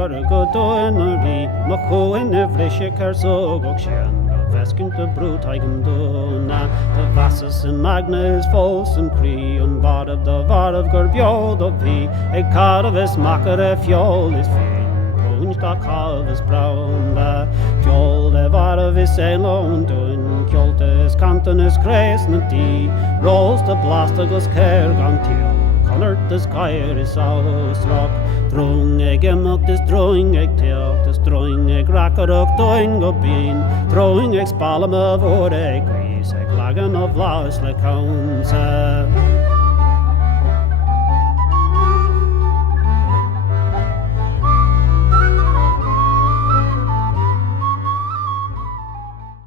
war a go doinary, ma choin e vrishe kersogok shen. Veskin de brut eigem dona, de vasses en magnes fos en cri, on var of gorbjod of vi, e car of es makker e fjol is fin, punch da kav is braun va, fjol de var of is elon dun, kjoltes kanten is kresne di, rolls de blastagos kergan til. Connert des kair is ausrock, drung eg emok des droing eg teok, des droing eg rakkerok doing go bean, throwing eg spalem of ore eg gris, eg lagen of laus le kaunse.